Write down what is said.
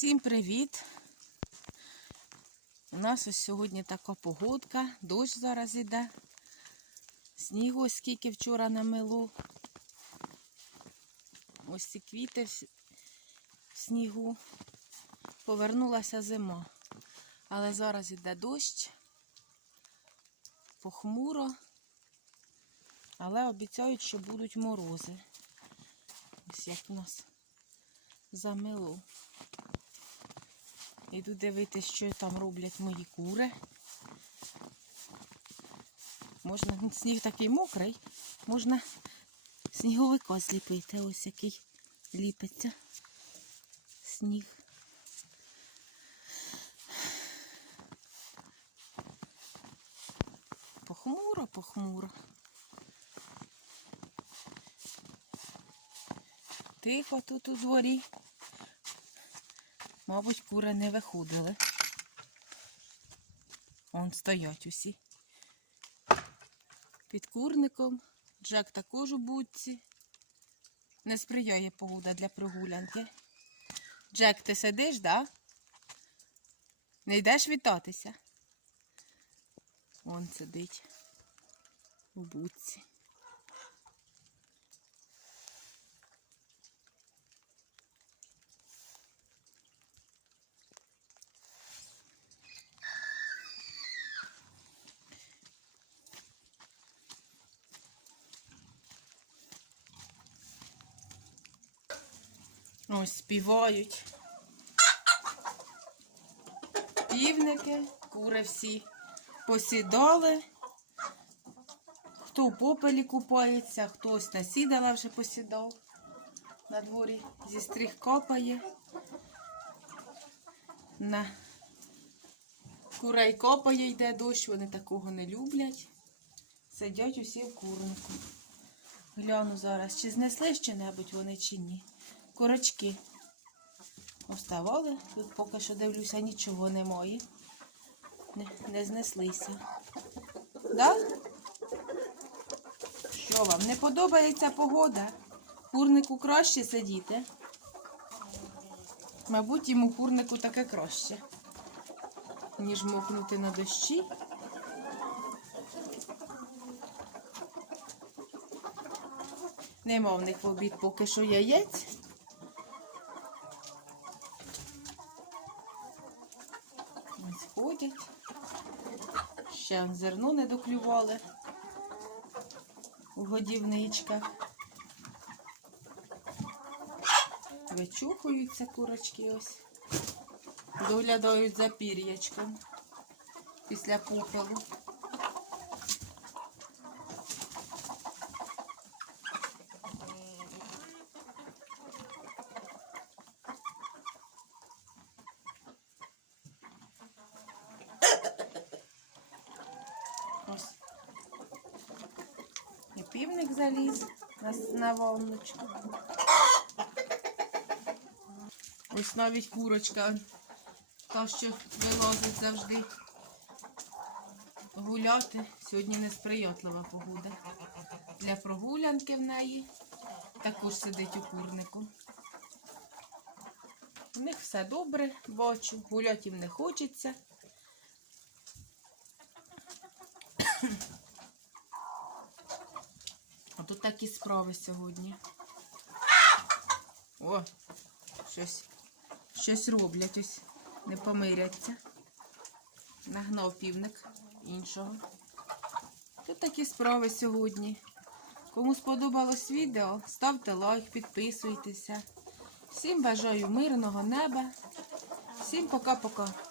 Всім привіт! У нас ось сьогодні така погодка, дощ зараз іде. Снігу скільки вчора намело. Ось ці квіти в снігу. Повернулася зима. Але зараз іде дощ, похмуро, але обіцяють, що будуть морози. Ось як у нас замело. Іду дивитися, що там роблять мої кури. Можна, ну, сніг такий мокрий, можна сніговика зліпити. Ось який ліпиться сніг. Похмуро, похмуро. Тихо тут у дворі. Мабуть, кури не виходили. Вон стоять усі. Під курником. Джек також у будці. Не сприяє погода для прогулянки. Джек, ти сидиш, да? Не йдеш вітатися? Вон сидить у будці. Ось співають. Півники, кури всі посідали. Хто у попелі купається, хтось насідала вже посідав. На дворі зі стріх копає. На курей копає, йде дощ, вони такого не люблять. Сидять усі в курнику. Гляну зараз, чи знесли що-небудь вони чи ні. Курочки оставали. Тут поки що дивлюся, нічого немає. Не, не знеслися. Да? Що вам? Не подобається погода? Курнику краще сидіти. Мабуть, йому курнику таке краще, ніж мокнути на дощі. Нема в них в обід поки що яєць. Ходять. Ще зерно не доклювали у годівничках. Вичухуються курочки ось. Доглядають за пір'ячком після попелу. Ось. І півник заліз на, на волночку. Ось навіть курочка, та, що вилазить завжди гуляти. Сьогодні несприятлива погода. Для прогулянки в неї також сидить у курнику. У них все добре, бачу, гуляти їм не хочеться. Тут такі справи сьогодні. О, щось, щось роблять, ось не помиряться. Нагнав півник іншого. Тут такі справи сьогодні. Кому сподобалось відео, ставте лайк, підписуйтеся. Всім бажаю мирного неба. Всім пока-пока.